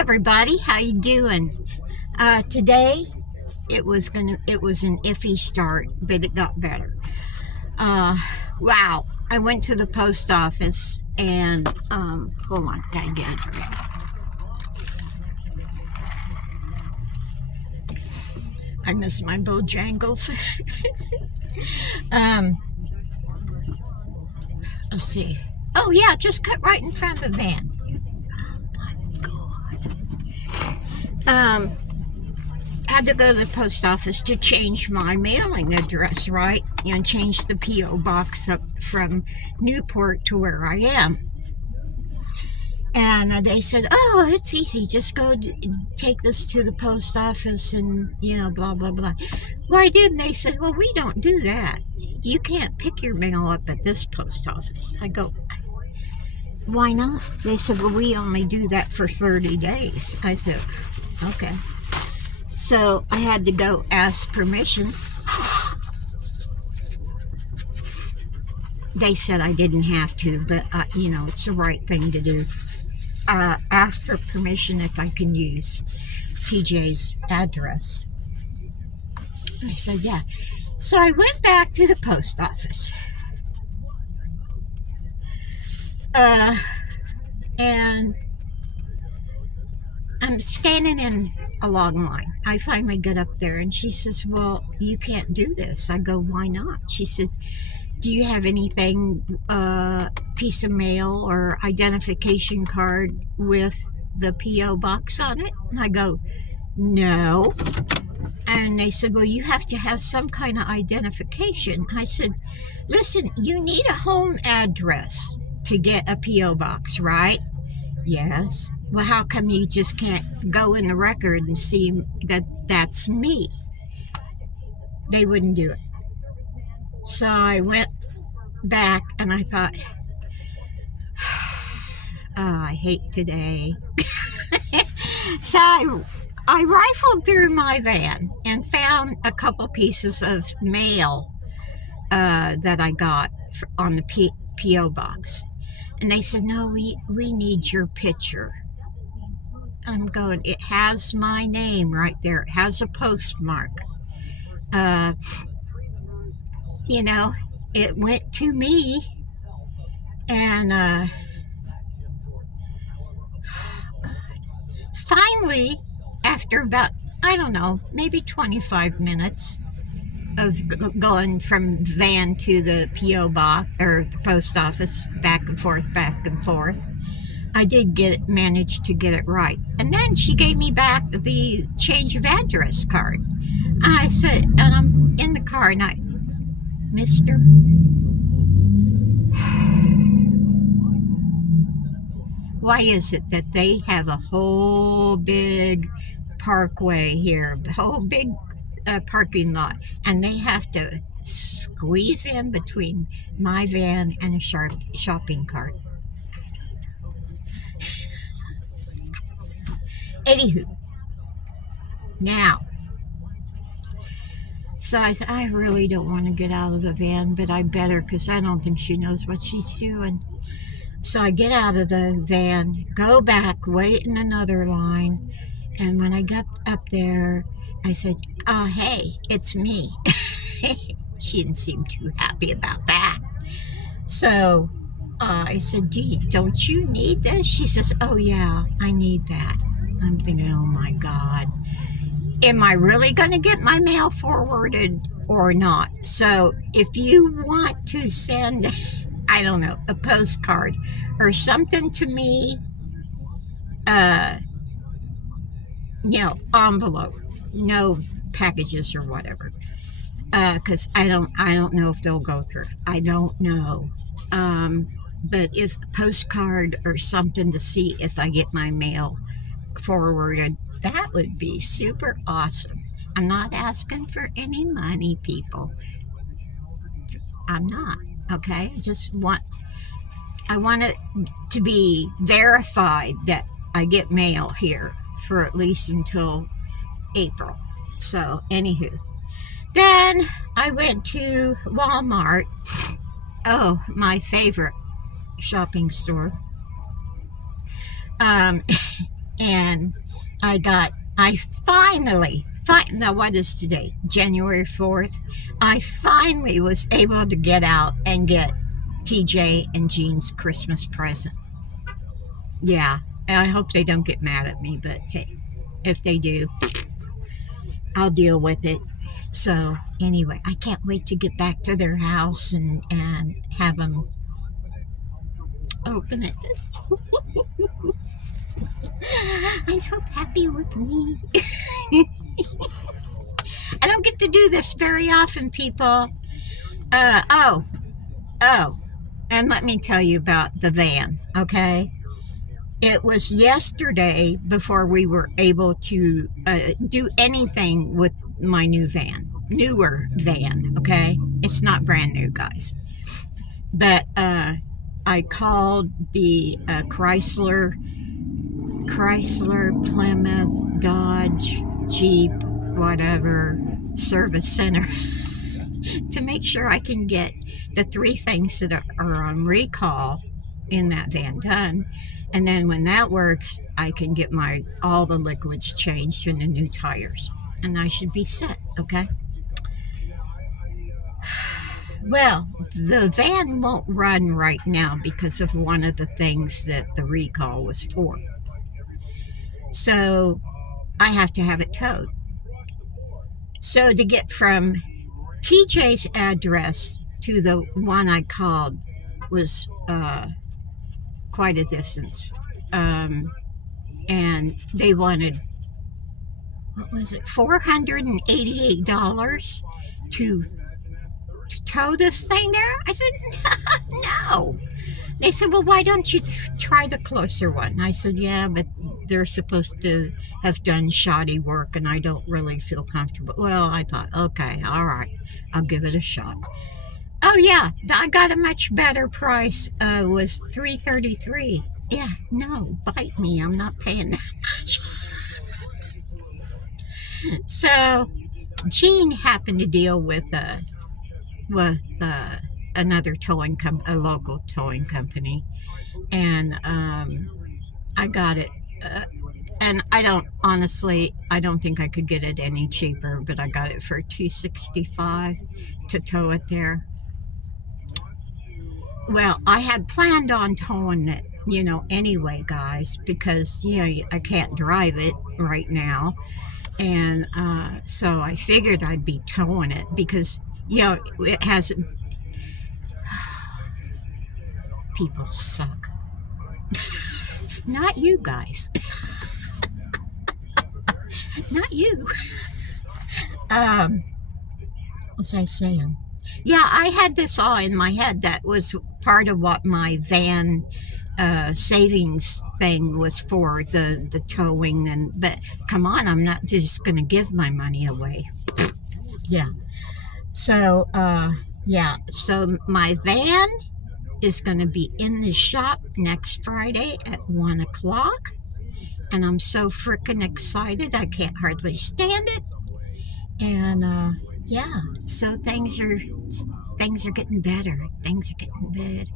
Everybody, how you doing? Today it was an iffy start, but it got better. Uh, wow! I went to the post office and hold on, gotta get it. I miss my Bojangles. um, let's see. Oh yeah, just cut right in front of the van. Oh my God. Had to go to the post office to change my mailing address, right? And change the p.o. box up from Newport to where I am. And they said, oh, it's easy. Just go take this to the post office and, blah, blah, blah. Well, I did. And they said, well, we don't do that. You can't pick your mail up at this post office. I go, why not? They said, well, we only do that for 30 days. I said, okay. So I had to go ask permission. They said I didn't have to, but it's the right thing to do. Ask for permission if I can use TJ's address. I said, yeah. So I went back to the post office. And I'm standing in a long line. I finally get up there and she says, well, you can't do this. I go, why not? She said, do you have anything, piece of mail or identification card with the P.O. box on it? And I go, no. And they said, well, you have to have some kind of identification. I said, listen, you need a home address to get a P.O. box, right? Yes. Well, how come you just can't go in the record and see that that's me? They wouldn't do it. So I went back and I thought, oh, I hate today. So I rifled through my van and found a couple pieces of mail that I got on the P.O. box. And they said, no, we need your picture. I'm going, it has my name right there. It has a postmark. It went to me. And finally, after about, I don't know, maybe 25 minutes of going from van to the P.O. box or the post office, back and forth, I did manage to get it right. And then she gave me back the change of address card. I said, and I'm in the car and Mister, why is it that they have a whole big parkway here, a whole big parking lot, and they have to squeeze in between my van and a shopping cart? Anywho, now, so I said, I really don't want to get out of the van, but I better, because I don't think she knows what she's doing. So I get out of the van, go back, wait in another line, and when I got up there, I said, oh, hey, it's me. She didn't seem too happy about that. So I said, don't you need this? She says, oh, yeah, I need that. I'm thinking, oh, my God. Am I really going to get my mail forwarded or not? So if you want to send, I don't know, a postcard or something to me, envelope, no packages or whatever, because I don't know if they'll go through. I don't know. But if a postcard or something to see if I get my mail forwarded, that would be super awesome. I'm not asking for any money, people. I'm not. Okay, I want it to be verified that I get mail here for at least until April. So anywho, then I went to Walmart. Oh, my favorite shopping store. And I finally, now what is today? January 4th. I finally was able to get out and get TJ and Jean's Christmas present. Yeah, and I hope they don't get mad at me, but hey, if they do, I'll deal with it. So anyway, I can't wait to get back to their house and have them open it. I'm so happy with me. I don't get to do this very often, people. Oh, and let me tell you about the van, okay? It was yesterday before we were able to do anything with my newer van, okay? It's not brand new, guys. But I called the Chrysler, Plymouth, Dodge, Jeep, whatever, service center to make sure I can get the 3 things that are on recall in that van done. And then when that works, I can get all the liquids changed in the new tires. And I should be set, okay? Well, the van won't run right now because of one of the things that the recall was for. So I have to have it towed. So to get from TJ's address to the one I called was quite a distance. And they wanted, what was it, $488 to tow this thing there? I said, no. They said, well, why don't you try the closer one? I said, yeah, but they're supposed to have done shoddy work and I don't really feel comfortable. Well, I thought, okay, all right, I'll give it a shot. Oh yeah, I got a much better price. Was $333. Yeah, no, bite me. I'm not paying that much. So Jean happened to deal with another a local towing company, and I got it. And I don't think I could get it any cheaper, but I got it for $265 to tow it there. Well, I had planned on towing it, anyway, guys, because, I can't drive it right now. And so I figured I'd be towing it because, it hasn't. People suck. Not you guys. Not you. What was I saying? Yeah, I had this all in my head. That was part of what my van savings thing was for, the towing. But come on, I'm not just going to give my money away. Yeah. So, so my van is going to be in the shop next Friday at 1 o'clock. And I'm so freaking excited. I can't hardly stand it. And so things are getting better. Things are getting better.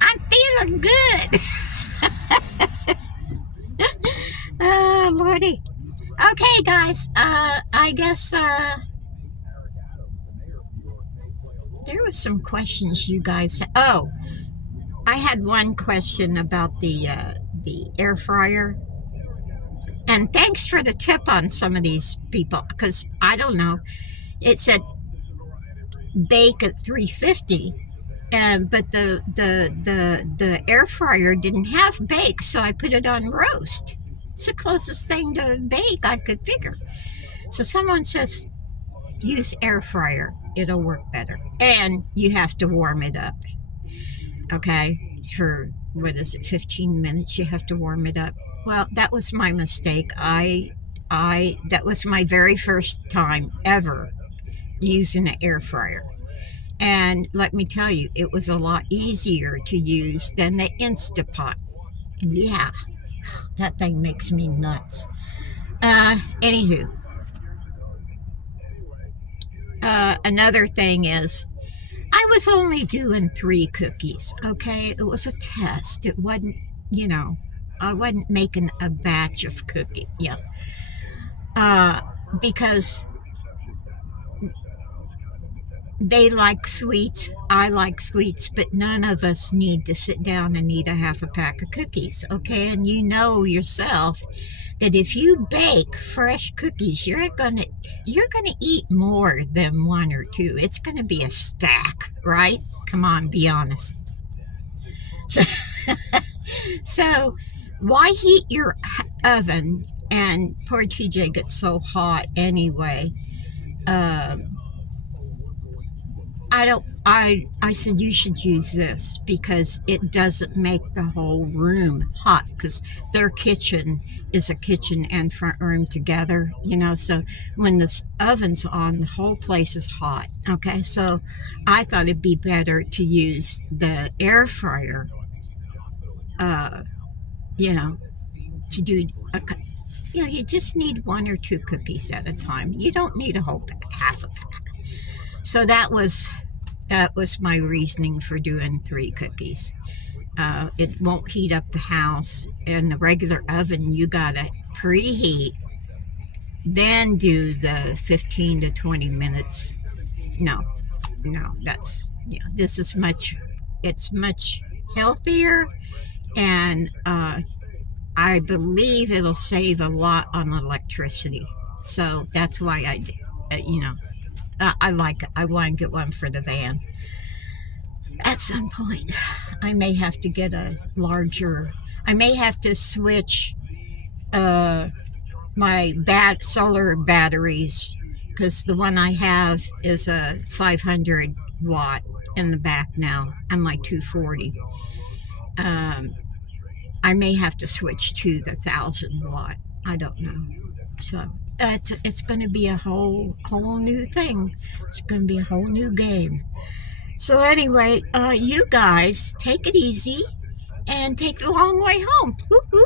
I'm feeling good. Oh, Lordy. Okay, guys. I guess there was some questions you guys had. Oh, I had one question about the air fryer. And thanks for the tip on some of these people, because I don't know. It said bake at 350, but the air fryer didn't have bake, so I put it on roast. It's the closest thing to bake I could figure. So someone says use air fryer, it'll work better, and you have to warm it up. Okay, for 15 minutes you have to warm it up. Well, that was my mistake. That was my very first time ever using an air fryer. And let me tell you, it was a lot easier to use than the Instapot. Yeah, that thing makes me nuts. Anywho, another thing is, I was only doing 3 cookies, okay? It was a test. It wasn't, you know, I wasn't making a batch of cookie, yeah. Uh, because they like sweets, I like sweets, but none of us need to sit down and eat a half a pack of cookies, okay? And you know yourself that if you bake fresh cookies, you're gonna eat more than one or two. It's gonna be a stack, right? Come on, be honest. So, so why heat your oven? And poor TJ gets so hot anyway. Um, I don't. I said you should use this because it doesn't make the whole room hot. Because their kitchen is a kitchen and front room together, So when the oven's on, the whole place is hot. Okay, so I thought it'd be better to use the air fryer. Uh, you know, to do a. You just need 1 or 2 cookies at a time. You don't need a whole half a pack. So that was my reasoning for doing 3 cookies. It won't heat up the house. In the regular oven, you gotta preheat, then do the 15 to 20 minutes. No, no, this is it's much healthier, and I believe it'll save a lot on electricity. So that's why I like it. I want to get one for the van. At some point, I may have to get a larger. I may have to switch uh, my solar batteries because the one I have is a 500 watt in the back now. I'm like 240. Um, I may have to switch to the 1,000 watt. I don't know. So it's going to be a whole new thing. It's going to be a whole new game. So anyway, you guys take it easy and take the long way home. Woo-hoo.